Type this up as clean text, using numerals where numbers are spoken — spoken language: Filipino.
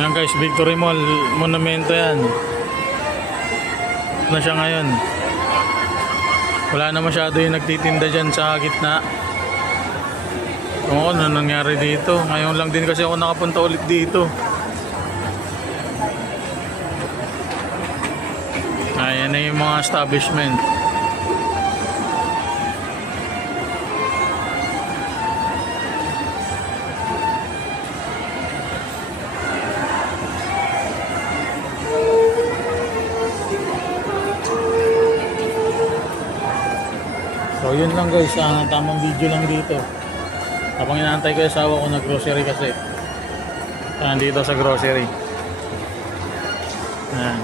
Ayan guys, Victory Mall, monumento yan. Na siya ngayon. Wala na masyado yung nagtitinda dyan sa gitna. Oo, ano nangyari dito? Ngayon lang din kasi ako nakapunta ulit dito. Ayan na yung mga establishment. So yun lang guys, tamang video lang dito. Habang inaantay ko yung asawa ko na grocery kasi. Nandito sa grocery. Ayan.